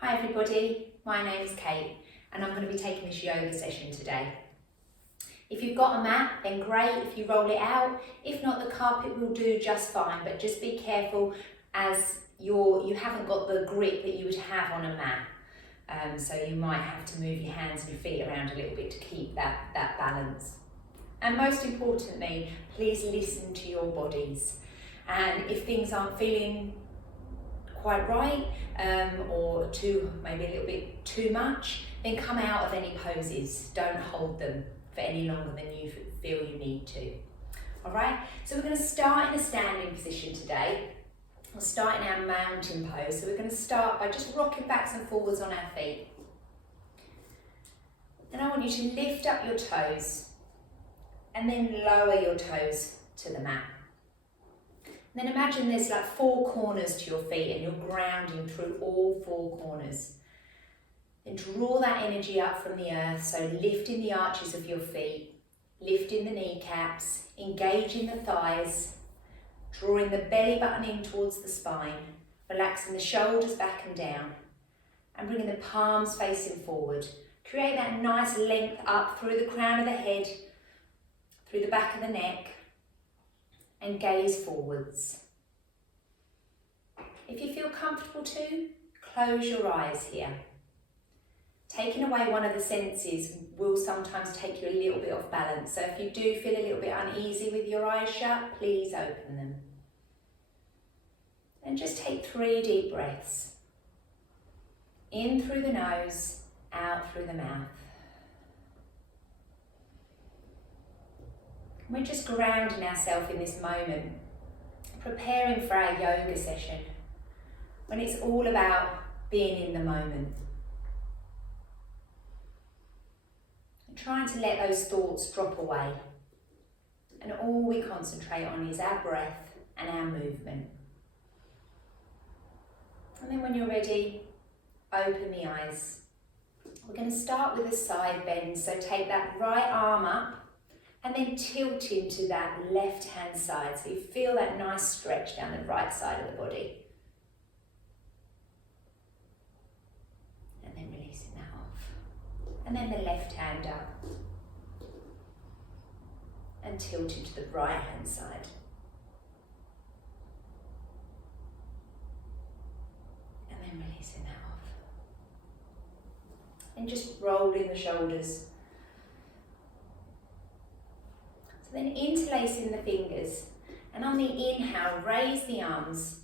Hi everybody, my name is Kate and I'm going to be taking this yoga session today. If you've got a mat, then great, if you roll it out. If not, the carpet will do just fine, but just be careful as you haven't got the grip that you would have on a mat. So you might have to move your hands and your feet around a little bit to keep that balance. And most importantly, please listen to your bodies. And if things aren't feeling quite right, or maybe a little bit too much, then come out of any poses. Don't hold them for any longer than you feel you need to. All right, so we're going to start in a standing position today. We'll start in our mountain pose. So we're going to start by just rocking backwards and forwards on our feet. Then I want you to lift up your toes and then lower your toes to the mat. And then imagine there's like 4 corners to your feet and you're grounding through all 4 corners. Then draw that energy up from the earth, so lifting the arches of your feet, lifting the kneecaps, engaging the thighs, drawing the belly button in towards the spine, relaxing the shoulders back and down, and bringing the palms facing forward. Create that nice length up through the crown of the head, through the back of the neck, and gaze forwards. If you feel comfortable to, close your eyes here. Taking away one of the senses will sometimes take you a little bit off balance, so if you do feel a little bit uneasy with your eyes shut, please open them. And just take 3 deep breaths. In through the nose, out through the mouth. We're just grounding ourselves in this moment, preparing for our yoga session, when it's all about being in the moment. And trying to let those thoughts drop away. And all we concentrate on is our breath and our movement. And then when you're ready, open the eyes. We're going to start with a side bend, so take that right arm up and then tilt into that left hand side, so you feel that nice stretch down the right side of the body. And then releasing that off. And then the left hand up and tilt into the right hand side. And then releasing that off. And just rolling the shoulders. So then interlacing the fingers, and on the inhale, raise the arms,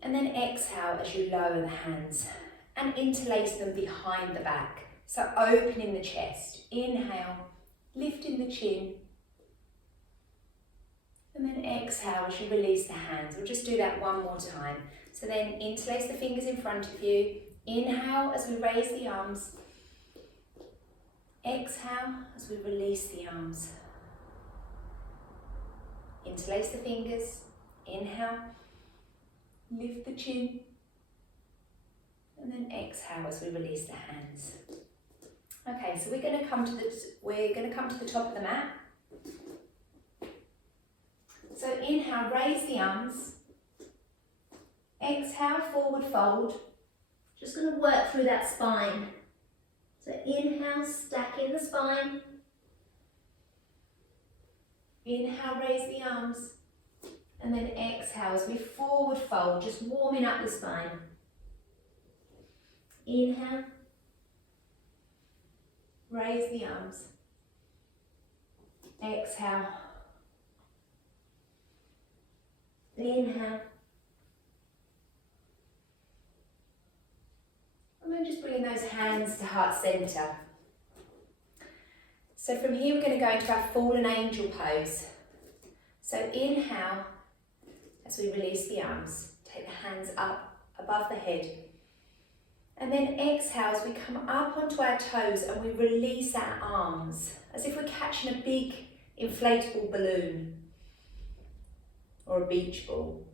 and then exhale as you lower the hands, and interlace them behind the back. So opening the chest, inhale, lifting the chin, and then exhale as you release the hands. We'll just do that one more time. So then interlace the fingers in front of you, inhale as we raise the arms, exhale as we release the arms. Interlace the fingers, inhale, lift the chin, and then exhale as we release the hands. Okay, so we're going to come to the top of the mat. So inhale, raise the arms. Exhale, forward fold. Just going to work through that spine. So inhale, stacking the spine. Inhale, raise the arms. And then exhale as we forward fold, just warming up the spine. Inhale. Raise the arms. Exhale. Inhale. And then just bringing those hands to heart center. So from here we're going to go into our fallen angel pose. So inhale as we release the arms. Take the hands up above the head. And then exhale as we come up onto our toes and we release our arms, as if we're catching a big inflatable balloon or a beach ball.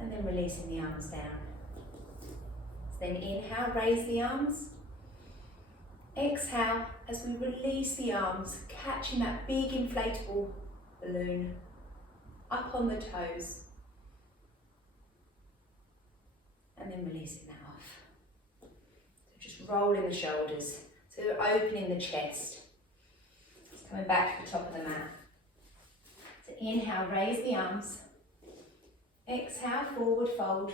And then releasing the arms down. So then inhale, raise the arms. Exhale as we release the arms, catching that big inflatable balloon up on the toes. and then releasing that off. So just rolling the shoulders, so you're opening the chest. Just coming back to the top of the mat. So inhale, raise the arms. Exhale, forward fold.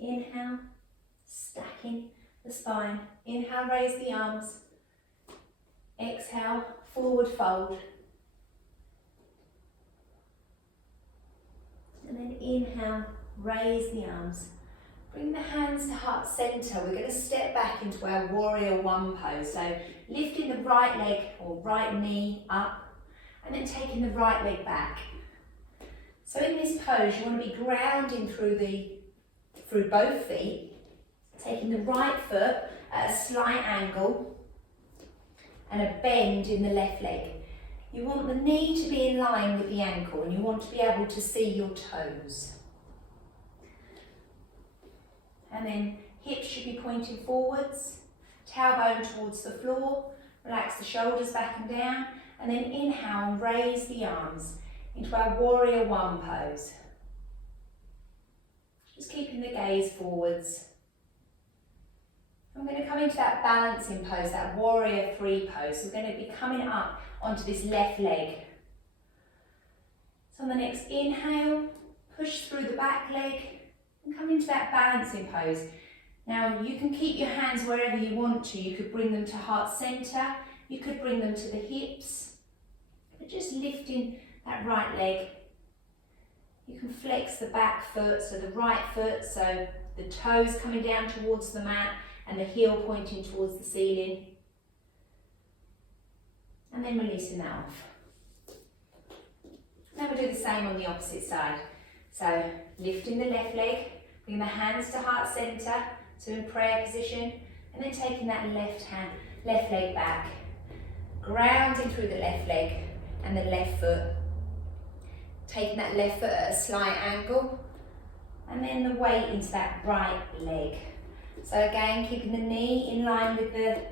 Inhale, stacking the spine. Inhale, raise the arms. Exhale, forward fold. And then inhale, raise the arms. Bring the hands to heart center. We're going to step back into our warrior one pose. So lifting the right leg or right knee up and then taking the right leg back. So in this pose, you want to be grounding through both feet, taking the right foot at a slight angle and a bend in the left leg. You want the knee to be in line with the ankle and you want to be able to see your toes. And then hips should be pointing forwards, tailbone towards the floor, relax the shoulders back and down, and then inhale and raise the arms into our warrior one pose. Just keeping the gaze forwards. I'm going to come into that balancing pose, that warrior three pose. So we're going to be coming up onto this left leg. So on the next inhale, push through the back leg and come into that balancing pose. Now you can keep your hands wherever you want to. You could bring them to heart center, you could bring them to the hips, but just lifting that right leg. You can flex the back foot, so the right foot, so the toes coming down towards the mat and the heel pointing towards the ceiling. And then releasing that off. Now we'll do the same on the opposite side. So lifting the left leg, bring the hands to heart center, so in prayer position, and then taking that left leg back, grounding through the left leg and the left foot. Taking that left foot at a slight angle and then the weight into that right leg. So again, keeping the knee in line with the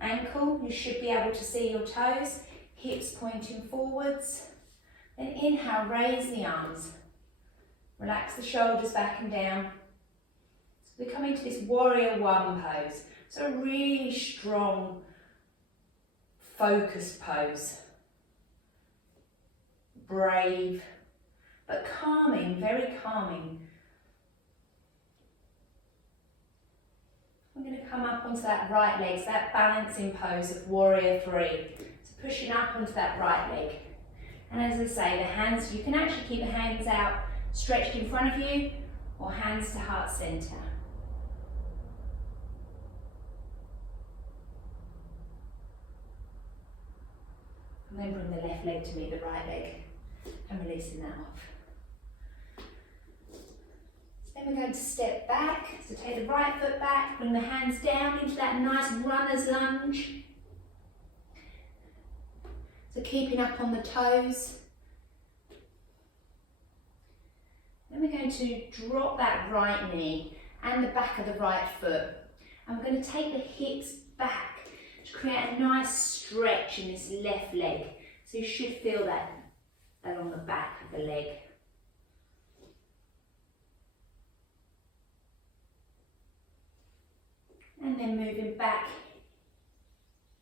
ankle, you should be able to see your toes, hips pointing forwards. Then inhale, raise the arms. Relax the shoulders back and down. So we come into this warrior one pose. So a really strong, focused pose. Brave, but calming, very calming. I'm going to come up onto that right leg, so that balancing pose of warrior three. So pushing up onto that right leg. And as I say, the hands, you can actually keep the hands out stretched in front of you or hands to heart center. And then bring the left leg to meet the right leg and releasing that off. Then we're going to step back, so take the right foot back, bring the hands down into that nice runner's lunge. So keeping up on the toes. Then we're going to drop that right knee and the back of the right foot. And we're going to take the hips back to create a nice stretch in this left leg. So you should feel that along the back of the leg. And then moving back,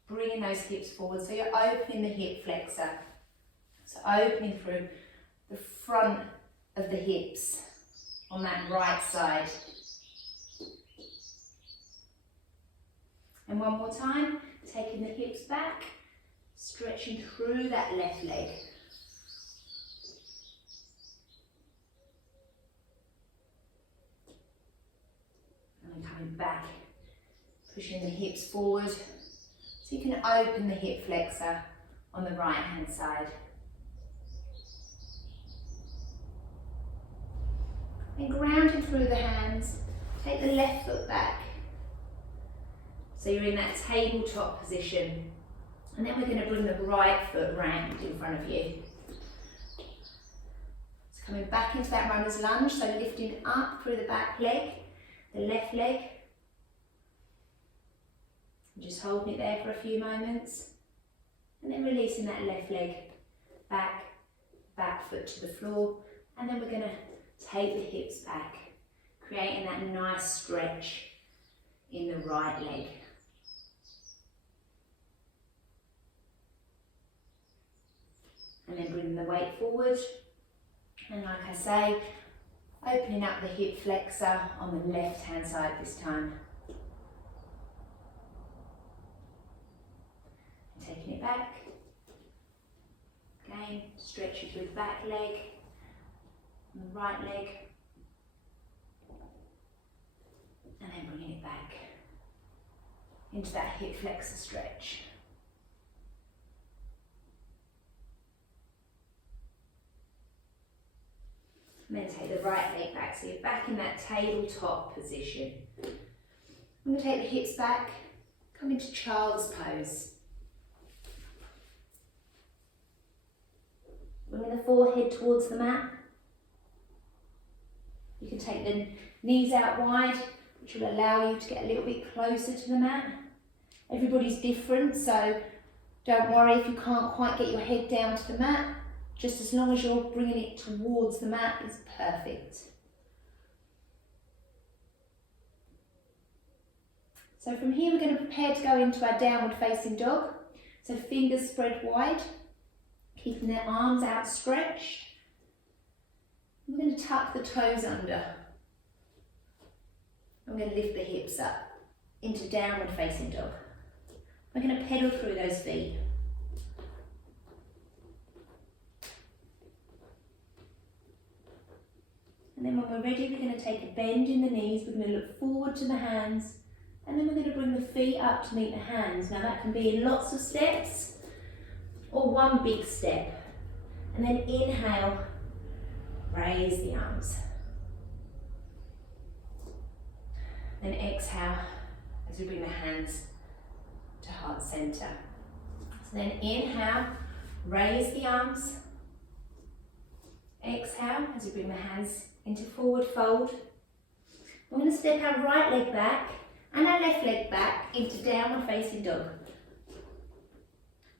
bringing those hips forward. So you're opening the hip flexor. So opening through the front of the hips on that right side. And one more time, taking the hips back, stretching through that left leg. And then coming back. Pushing the hips forward, so you can open the hip flexor on the right hand side. Then grounding through the hands, take the left foot back. So you're in that tabletop position. And then we're going to bring the right foot round in front of you. So coming back into that runner's lunge, so lifting up through the back leg, the left leg. Just holding it there for a few moments and then releasing that left leg back foot to the floor, and then we're going to take the hips back, creating that nice stretch in the right leg. And then bring the weight forward. And like I say, opening up the hip flexor on the left hand side this time. And taking it back. Again, stretching through the back leg, and the right leg. And then bringing it back into that hip flexor stretch. And then take the right leg back, so you're back in that tabletop position. I'm going to take the hips back, come into child's pose. Bringing the forehead towards the mat. You can take the knees out wide, which will allow you to get a little bit closer to the mat. Everybody's different, so don't worry if you can't quite get your head down to the mat. Just as long as you're bringing it towards the mat is perfect. So from here we're going to prepare to go into our downward facing dog. So fingers spread wide, keeping their arms outstretched. We're going to tuck the toes under. I'm going to lift the hips up into downward facing dog. We're going to pedal through those feet. And then when we're ready, we're going to take a bend in the knees. We're going to look forward to the hands. And then we're going to bring the feet up to meet the hands. Now that can be in lots of steps or one big step. And then inhale, raise the arms. Then exhale as we bring the hands to heart center. So then inhale, raise the arms. Exhale as we bring the hands into forward fold. We're going to step our right leg back and our left leg back into downward facing dog.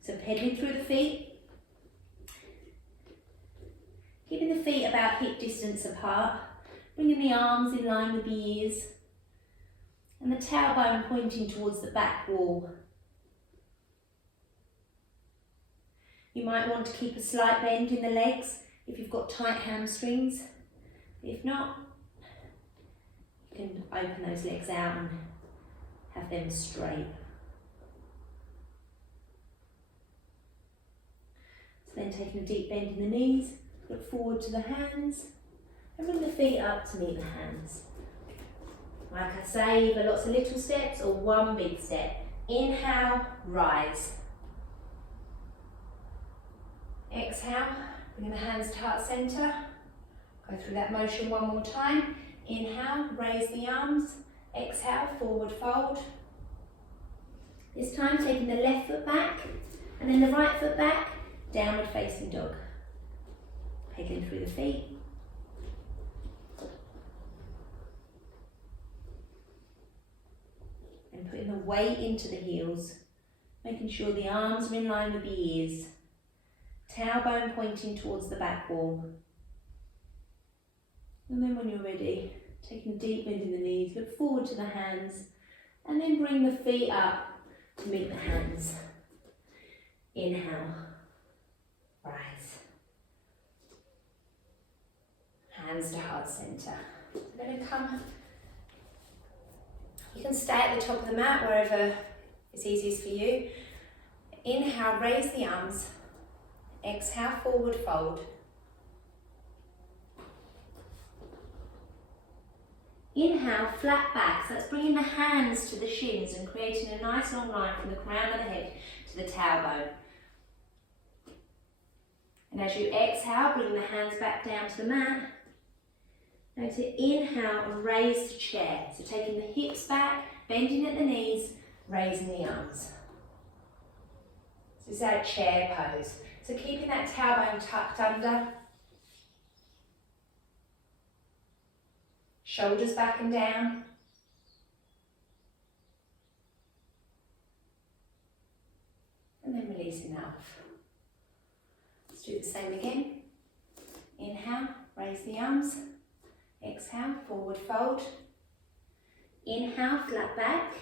So pedaling through the feet, keeping the feet about hip distance apart, bringing the arms in line with the ears, and the tailbone pointing towards the back wall. You might want to keep a slight bend in the legs if you've got tight hamstrings. If not, you can open those legs out and have them straight. So then taking a deep bend in the knees, look forward to the hands and bring the feet up to meet the hands. Like I say, either lots of little steps or one big step. Inhale, rise. Exhale, bring the hands to heart center. Go through that motion one more time. Inhale, raise the arms. Exhale, forward fold. This time taking the left foot back and then the right foot back, downward facing dog. Pedaling through the feet. And putting the weight into the heels, making sure the arms are in line with the ears. Tailbone pointing towards the back wall. And then when you're ready, taking a deep bend in the knees, look forward to the hands, and then bring the feet up to meet the hands. Inhale, rise. Hands to heart center. We're going to come. You can stay at the top of the mat wherever is easiest for you. Inhale, raise the arms. Exhale, forward fold. Inhale, flat back. So that's bringing the hands to the shins and creating a nice long line from the crown of the head to the tailbone. And as you exhale, bring the hands back down to the mat. Now to inhale and raise to chair. So taking the hips back, bending at the knees, raising the arms. So this is our chair pose. So keeping that tailbone tucked under. Shoulders back and down. And then releasing that off. Let's do the same again. Inhale, raise the arms. Exhale, forward fold. Inhale, flat back.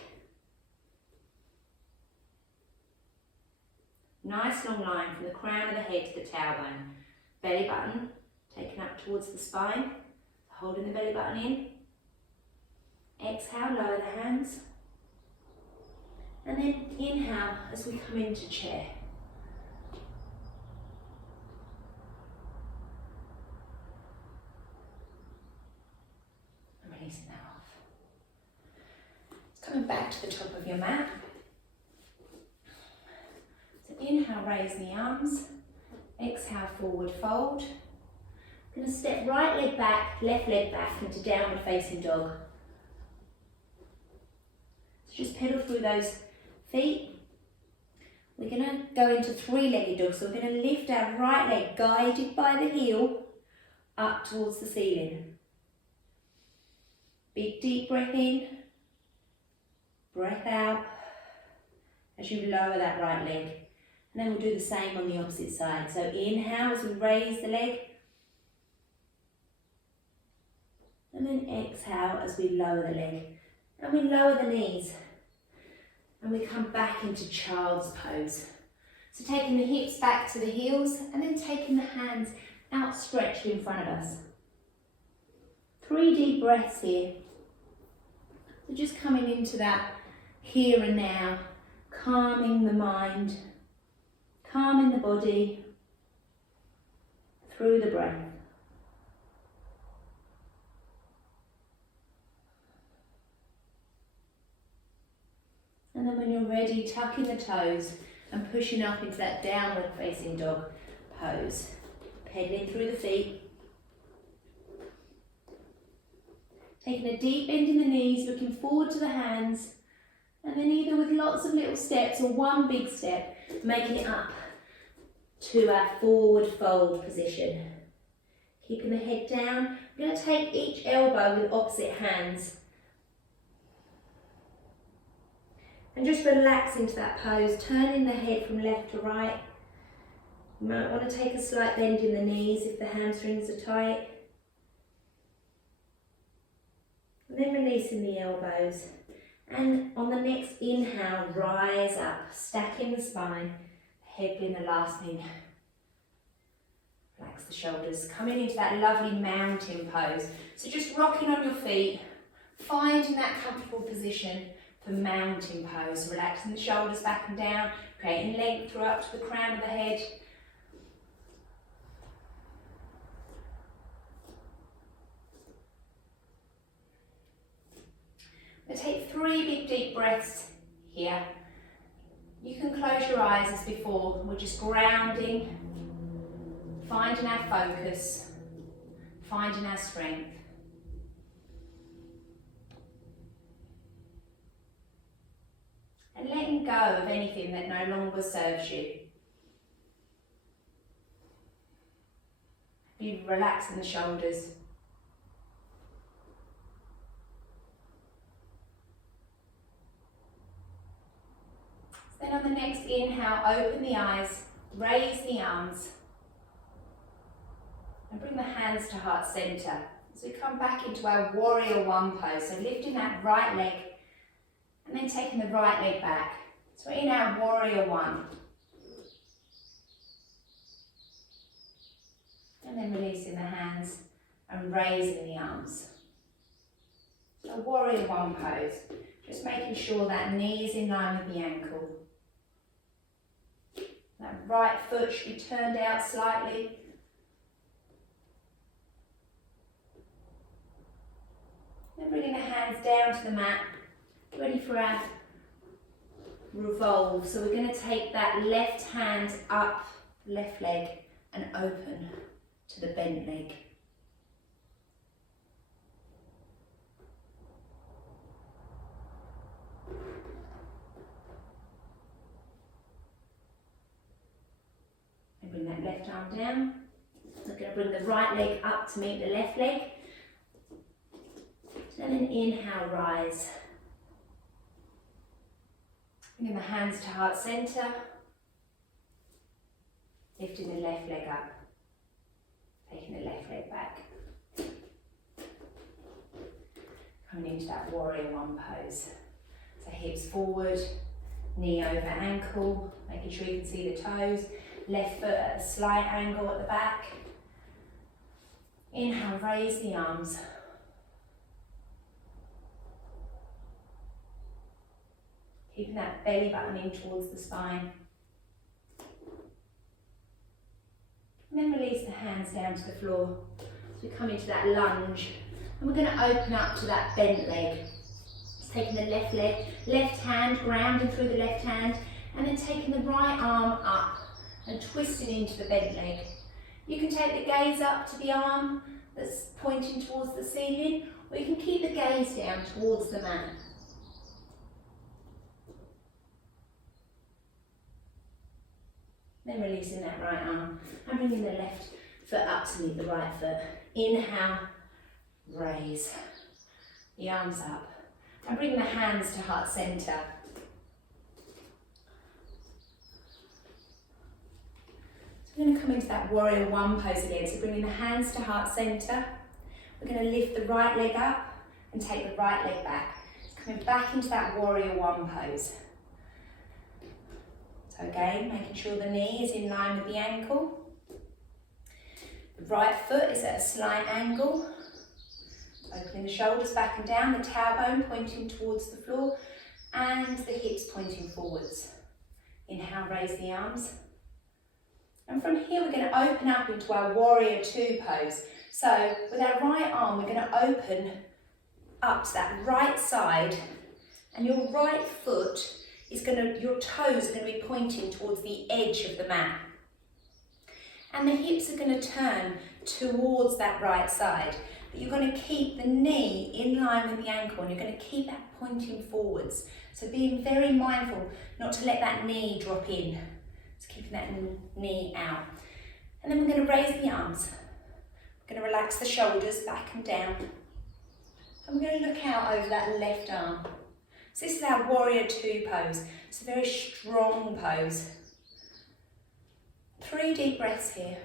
Nice long line from the crown of the head to the tailbone. Belly button taken up towards the spine, holding the belly button in. Exhale, lower the hands. And then inhale as we come into chair. And releasing that off. Coming back to the top of your mat. So inhale, raise the arms. Exhale, forward fold. Going to step right leg back, left leg back into downward facing dog. So just pedal through those feet. We're going to go into three-legged dog. So we're going to lift our right leg, guided by the heel, up towards the ceiling. Big deep breath in, breath out as you lower that right leg. And then we'll do the same on the opposite side. So inhale as we raise the leg. And then exhale as we lower the leg. And we lower the knees. And we come back into child's pose. So taking the hips back to the heels and then taking the hands outstretched in front of us. 3 deep breaths here. So just coming into that here and now, calming the mind, calming the body through the breath. And then when you're ready, tucking the toes and pushing up into that downward facing dog pose. Pedaling through the feet. Taking a deep bend in the knees, looking forward to the hands. And then either with lots of little steps or one big step, making it up to our forward fold position. Keeping the head down. We're going to take each elbow with opposite hands. And just relax into that pose, turning the head from left to right. You might want to take a slight bend in the knees if the hamstrings are tight. And then releasing the elbows. And on the next inhale, rise up, stacking the spine, head being the last thing. Relax the shoulders, coming into that lovely mountain pose. So just rocking on your feet, finding that comfortable position for mountain pose. Relaxing the shoulders back and down, creating length through up to the crown of the head. We'll take 3 big deep breaths here. You can close your eyes as before. We're just grounding, finding our focus, finding our strength. And letting go of anything that no longer serves you. Be relaxing the shoulders. Then on the next inhale, open the eyes, raise the arms, and bring the hands to heart center. As we come back into our warrior one pose, so lifting that right leg, and then taking the right leg back. So we're in our warrior one. And then releasing the hands and raising the arms. So warrior one pose. Just making sure that knee is in line with the ankle. That right foot should be turned out slightly. Then bringing the hands down to the mat. Ready for our revolve. So we're going to take that left hand up, left leg, and open to the bent leg. And bring that left arm down. We're going to bring the right leg up to meet the left leg. And then inhale, rise. Bringing the hands to heart center, lifting the left leg up, taking the left leg back. Coming into that warrior one pose. So hips forward, knee over ankle, making sure you can see the toes. Left foot at a slight angle at the back. Inhale, raise the arms. Keeping that belly button in towards the spine. And then release the hands down to the floor. So we come into that lunge. And we're going to open up to that bent leg. Just taking the left leg, left hand, grounding through the left hand, and then taking the right arm up and twisting into the bent leg. You can take the gaze up to the arm that's pointing towards the ceiling, or you can keep the gaze down towards the mat. Then releasing that right arm and bringing the left foot up to meet the right foot. Inhale, raise the arms up and bring the hands to heart center. So we're going to come into that warrior one pose again. So bringing the hands to heart center. We're going to lift the right leg up and take the right leg back. So coming back into that warrior one pose. So again, making sure the knee is in line with the ankle. The right foot is at a slight angle. Opening the shoulders back and down, the tailbone pointing towards the floor and the hips pointing forwards. Inhale, raise the arms. And from here we're going to open up into our warrior two pose. So with our right arm we're going to open up to that right side, and your right foot is your toes are going to be pointing towards the edge of the mat. And the hips are going to turn towards that right side. But you're going to keep the knee in line with the ankle and you're going to keep that pointing forwards. So being very mindful not to let that knee drop in. Just keeping that knee out. And then we're going to raise the arms. We're going to relax the shoulders back and down. And we're going to look out over that left arm. So this is our warrior two pose. It's a very strong pose. 3 deep breaths here.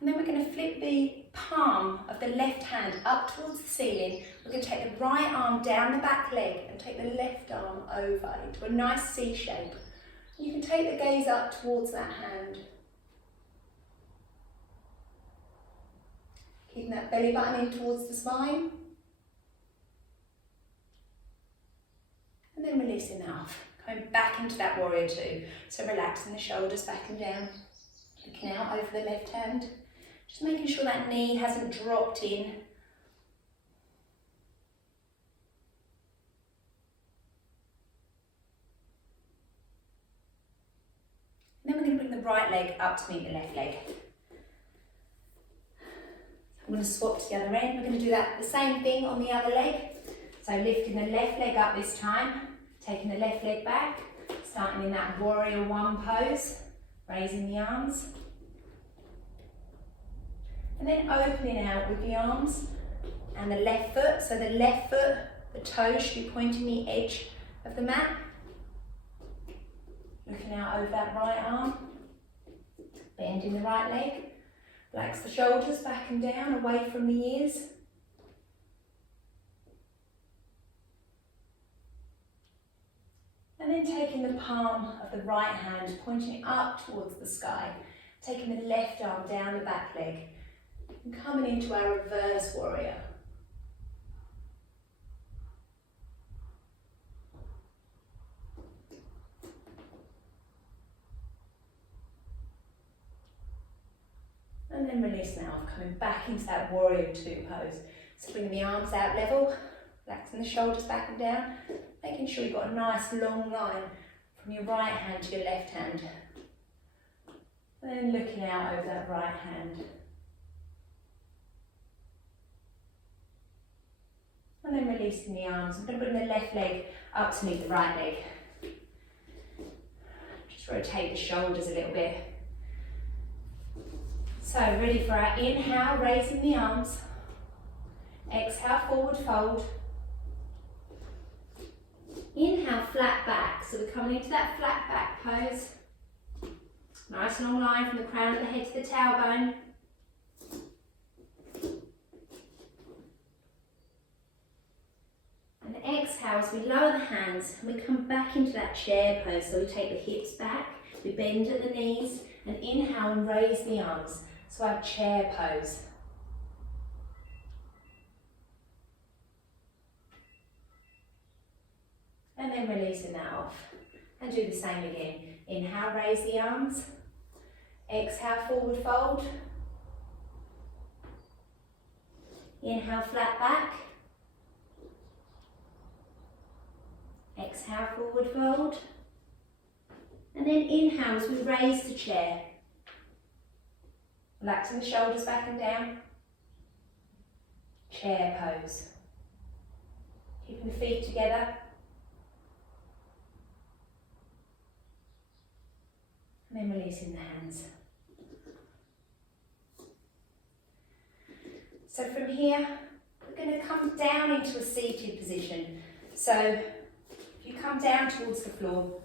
And then we're going to flip the palm of the left hand up towards the ceiling. We're going to take the right arm down the back leg and take the left arm over into a nice C shape. You can take the gaze up towards that hand. Keeping that belly button in towards the spine. And then releasing that off. Coming back into that warrior two. So relaxing the shoulders back and down. Looking out over the left hand. Just making sure that knee hasn't dropped in. And then we're going to bring the right leg up to meet the left leg. I'm going to swap to the other end. We're going to do that the same thing on the other leg. So lifting the left leg up this time, taking the left leg back, starting in that warrior one pose, raising the arms. And then opening out with the arms and the left foot. So the left foot, the toes should be pointing the edge of the mat. Looking out over that right arm. Bending the right leg. Relax the shoulders back and down, away from the ears. And then taking the palm of the right hand, pointing it up towards the sky. Taking the left arm down the back leg. And coming into our reverse warrior. And then release now, coming back into that warrior two pose. So bringing the arms out level, relaxing the shoulders back and down, making sure you've got a nice long line from your right hand to your left hand. And then looking out over that right hand. And then releasing the arms. I'm going to bring the left leg up to meet the right leg. Just rotate the shoulders a little bit. So ready for our inhale, raising the arms. Exhale, forward fold. Inhale, flat back. So we're coming into that flat back pose. Nice long line from the crown of the head to the tailbone. And exhale as we lower the hands and we come back into that chair pose. So we take the hips back, we bend at the knees, and inhale and raise the arms. So our chair pose. And then releasing that off. And do the same again. Inhale, raise the arms. Exhale, forward fold. Inhale, flat back. Exhale, forward fold. And then inhale as we raise the chair. Relaxing the shoulders back and down. Chair pose. Keeping the feet together. And then releasing the hands. So from here, we're going to come down into a seated position. So if you come down towards the floor,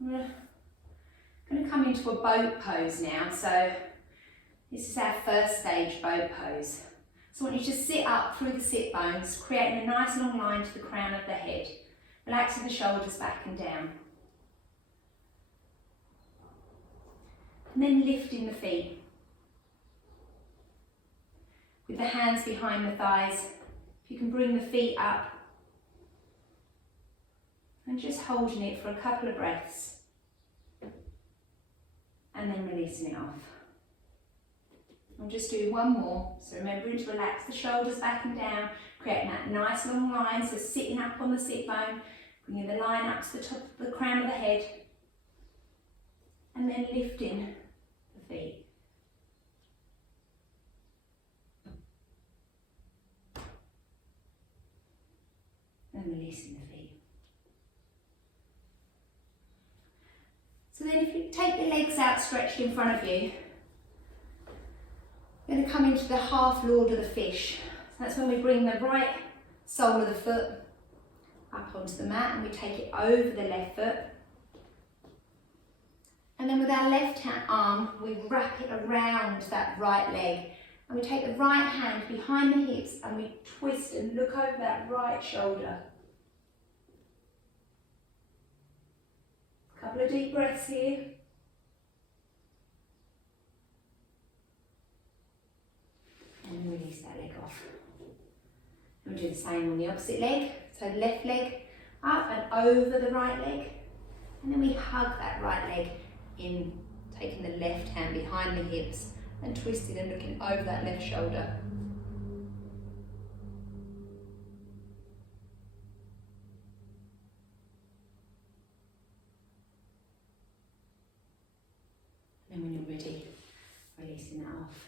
we're going to come into a boat pose now. So this is our first stage boat pose. So I want you to sit up through the sit bones, creating a nice long line to the crown of the head, relaxing the shoulders back and down. And then lifting the feet. With the hands behind the thighs, if you can bring the feet up. And just holding it for a couple of breaths. And then releasing it off. I'll just do one more. So remembering to relax the shoulders back and down, creating that nice long line. So sitting up on the sit bone, bringing the line up to the top of the crown of the head. And then lifting the feet. And releasing the feet. So then if you take the legs out stretched in front of you, we're going to come into the half Lord of the Fish. So that's when we bring the right sole of the foot up onto the mat and we take it over the left foot. And then with our left hand arm, we wrap it around that right leg. And we take the right hand behind the hips and we twist and look over that right shoulder. A couple of deep breaths here. And release that leg off. And we'll do the same on the opposite leg. So left leg up and over the right leg. And then we hug that right leg in, taking the left hand behind the hips and twisting and looking over that left shoulder. And when you're ready, releasing that off.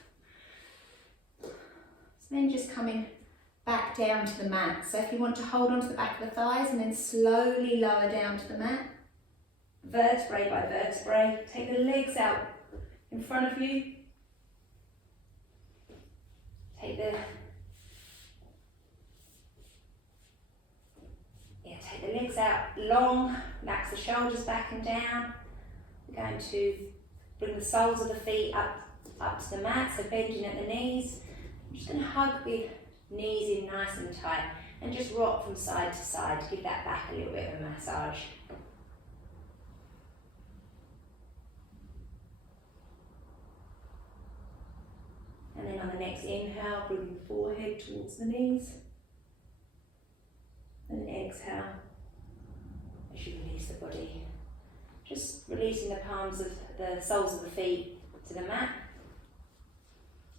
So then just coming back down to the mat. So if you want to hold onto the back of the thighs and then slowly lower down to the mat, vertebrae by vertebrae, take the legs out in front of you. Take the legs out long, relax the shoulders back and down. We're going to bring the soles of the feet up to the mat, so bending at the knees. I'm just going to hug the knees in nice and tight and just rock from side to side to give that back a little bit of a massage. And then on the next inhale, bring the forehead towards the knees. And then exhale as you release the body. Just releasing the palms of the soles of the feet to the mat.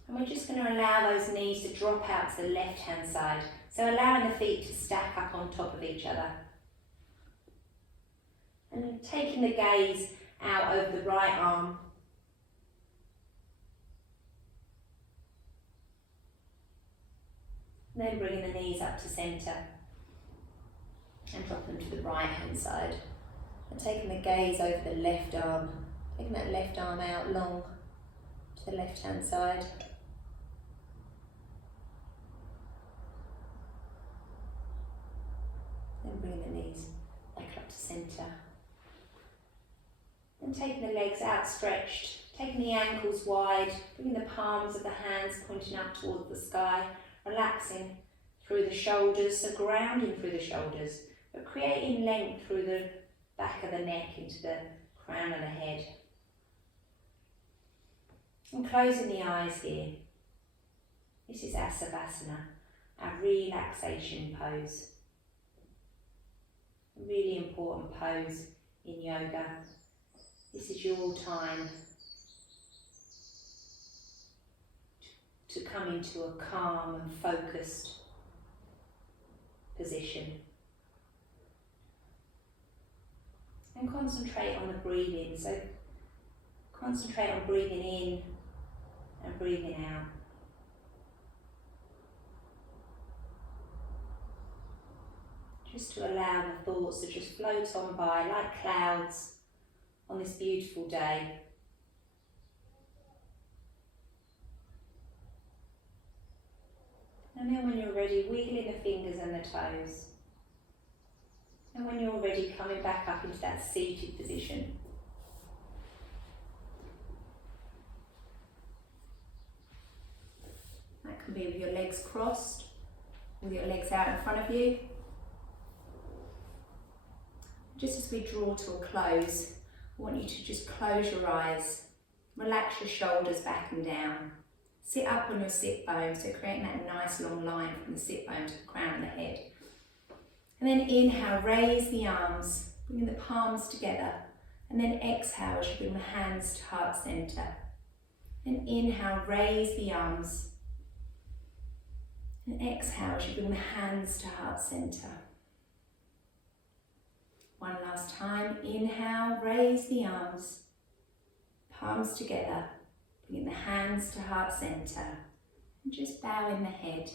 And we're just going to allow those knees to drop out to the left hand side. So allowing the feet to stack up on top of each other. And then taking the gaze out over the right arm. And then bringing the knees up to centre. And drop them to the right hand side. And taking the gaze over the left arm. Taking that left arm out long to the left hand side. bringing the knees back up to centre. And taking the legs outstretched, taking the ankles wide, bringing the palms of the hands pointing up towards the sky, relaxing through the shoulders, so grounding through the shoulders, but creating length through the back of the neck into the crown of the head. And closing the eyes here. This is our Savasana, our relaxation pose. A really important pose in yoga. This is your time to come into a calm and focused position. And concentrate on the breathing. So concentrate on breathing in and breathing out. Just to allow the thoughts to just float on by like clouds on this beautiful day. And then when you're ready, wiggling the fingers and the toes. And when you're ready, coming back up into that seated position. That can be with your legs crossed, with your legs out in front of you. Just as we draw to a close, I want you to just close your eyes, relax your shoulders back and down. Sit up on your sit bones, so creating that nice long line from the sit bone to the crown of the head. And then inhale, raise the arms, bringing the palms together. And then exhale as you bring the hands to heart centre. And inhale, raise the arms. And exhale as you bring the hands to heart centre. One last time, inhale, raise the arms, palms together, bringing the hands to heart centre, and just bowing the head.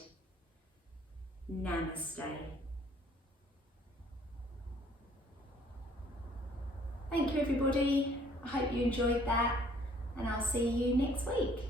Namaste. Thank you everybody, I hope you enjoyed that, and I'll see you next week.